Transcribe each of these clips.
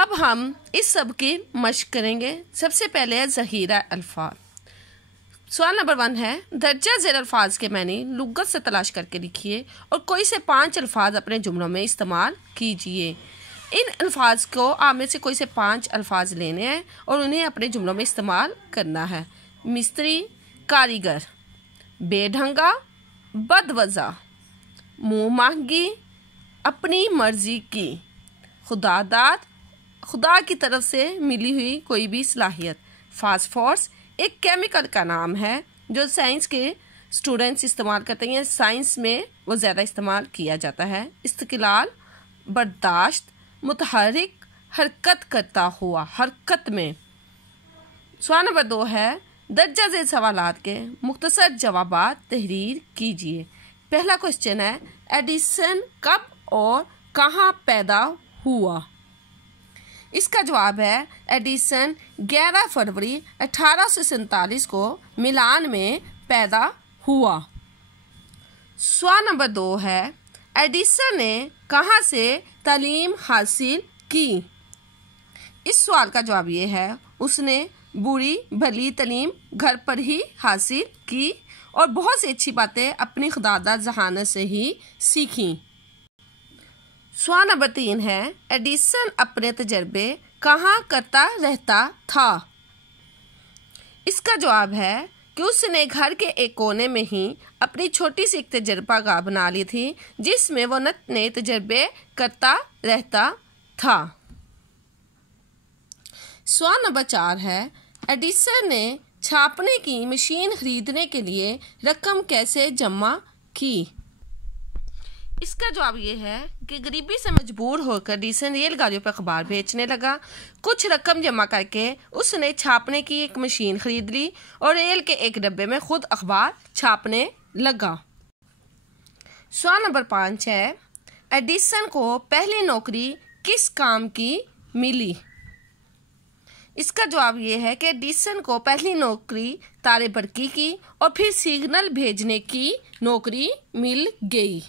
अब हम इस सब की मश्क करेंगे। सबसे पहले है ज़ख़ीरा अल्फाज। सवाल नंबर 1 है, दर्जा ज़ेर अल्फाज के मैंने लुग़त से तलाश करके लिखिए और कोई से 5 अल्फाज अपने जुमलों में इस्तेमाल कीजिए। इन अल्फाज को आप में से कोई से 5 अल्फाज लेने हैं और उन्हें अपने जुमलों में इस्तेमाल करना है। मिस्त्री, कारीगर, बेढंगा, बदवज़ा, मुँह मांगी, अपनी मर्जी की, खुदादाद, खुदा की तरफ से मिली हुई कोई भी सलाहियत। फास्फोरस एक केमिकल का नाम है जो साइंस के स्टूडेंट्स इस्तेमाल करते हैं, साइंस में वो ज़्यादा इस्तेमाल किया जाता है। इस्तक़लाल, बर्दाश्त, मुतहरिक, हरकत करता हुआ, हरकत में। सवाल नंबर 2 है, दर्जा ज़ेर सवालात के मुख्तसर जवाबात तहरीर कीजिए। पहला क्वेश्चन है, एडिसन कब और कहाँ पैदा हुआ? इसका जवाब है, एडिसन 11 फरवरी 1847 को मिलान में पैदा हुआ। सवाल नंबर 2 है, एडिसन ने कहाँ से तालीम हासिल की? इस सवाल का जवाब ये है, उसने बुरी भली तालीम घर पर ही हासिल की और बहुत सी अच्छी बातें अपनी खुदादा जहानत से ही सीखी। सवाल नंबर 3 है, एडिसन अपने तजर्बे कहाँ करता रहता था? इसका जवाब है कि उसने घर के एक कोने में ही अपनी छोटी सी एक तजर्बागाह बना ली थी जिसमें वो नए तजर्बे करता रहता था। सवाल नंबर 4 है, एडिसन ने छापने की मशीन खरीदने के लिए रकम कैसे जमा की? इसका जवाब ये है कि गरीबी से मजबूर होकर एडिसन रेलगाड़ियों पर अखबार बेचने लगा। कुछ रकम जमा करके उसने छापने की एक मशीन खरीद ली और रेल के एक डब्बे में खुद अखबार छापने लगा। सवाल नंबर 5 है, एडिसन को पहली नौकरी किस काम की मिली? इसका जवाब ये है कि एडिसन को पहली नौकरी तारे बरकी की और फिर सिग्नल भेजने की नौकरी मिल गई।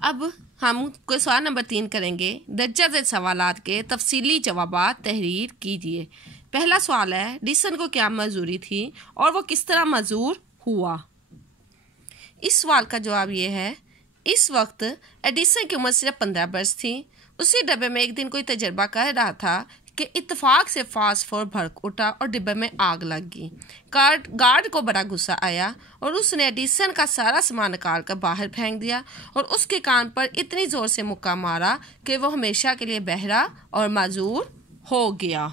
अब हम कोई सवाल नंबर 3 करेंगे। दर्जा ज़ेर सवालात के तफसीली जवाबात तहरीर कीजिए। पहला सवाल है, एडिसन को क्या मजदूरी थी और वो किस तरह मजदूर हुआ? इस सवाल का जवाब ये है, इस वक्त एडिसन की उम्र सिर्फ 15 वर्ष थी। उसी डब्बे में एक दिन कोई तजर्बा कर रहा था कि इत्तेफाक से फास्फोर भड़क उठा और डिब्बे में आग लग गई। गार्ड को बड़ा गुस्सा आया और उसने एडिसन का सारा सामान निकाल कर बाहर फेंक दिया और उसके कान पर इतनी जोर से मुक्का मारा कि वो हमेशा के लिए बहरा और माजूर हो गया।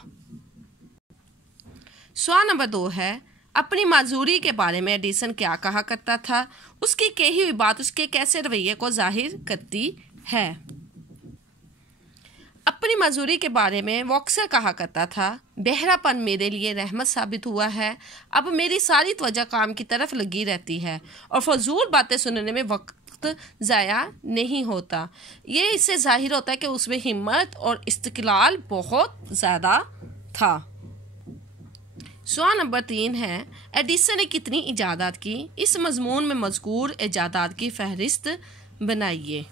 सवाल नंबर 2 है, अपनी माजूरी के बारे में एडिसन क्या कहा करता था? उसकी कही हुई बात उसके कैसे रवैये को जाहिर करती है? अपनी मजदूरी के बारे में वो अक्सर कहा करता था, बहरापन मेरे लिए रहमत साबित हुआ है। अब मेरी सारी तवज्जो काम की तरफ लगी रहती है और फजूल बातें सुनने में वक्त ज़ाया नहीं होता। ये इससे जाहिर होता है कि उसमें हिम्मत और इस्तक़लाल बहुत ज़्यादा था। सवाल नंबर 3 है, एडिसन ने कितनी इजादात की? इस मजमून में मज़कूर इजादात की फहरिस्त बनाइए।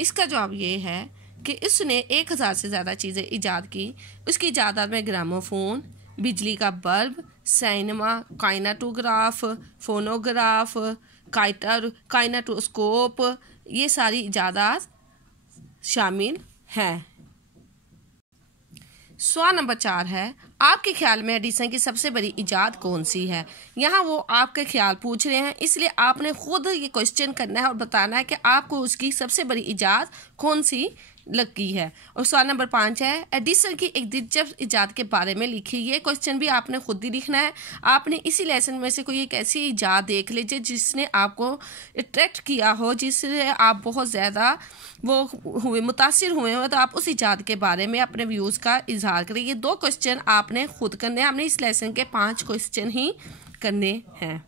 इसका जवाब ये है कि उसने 1000 से ज़्यादा चीज़ें ईजाद की। उसकी इजादात में ग्रामोफोन, बिजली का बल्ब, सिनेमा, काइनेटोग्राफ, फोनोग्राफ, काइनेटोस्कोप, ये सारी इजादात शामिल हैं। सवाल नंबर 4 है, आपके ख्याल में एडिसन की सबसे बड़ी इजाद कौन सी है? यहाँ वो आपके ख्याल पूछ रहे हैं, इसलिए आपने खुद ये क्वेश्चन करना है और बताना है कि आपको उसकी सबसे बड़ी इजाद कौन सी लगी है। और सवाल नंबर 5 है, एडिसन की एक दिलचस्प इजाद के बारे में लिखिए। ये क्वेश्चन भी आपने खुद ही लिखना है। आपने इसी लेसन में से कोई एक ऐसी इजाद देख लीजिए जिसने आपको अट्रैक्ट किया हो, जिससे आप बहुत ज़्यादा वो मुतासिर हुए हो, तो आप उस इजाद के बारे में अपने व्यूज़ का इजहार करें। ये 2 क्वेश्चन आपने खुद करने हैं। आपने इस लेसन के 5 क्वेश्चन ही करने हैं।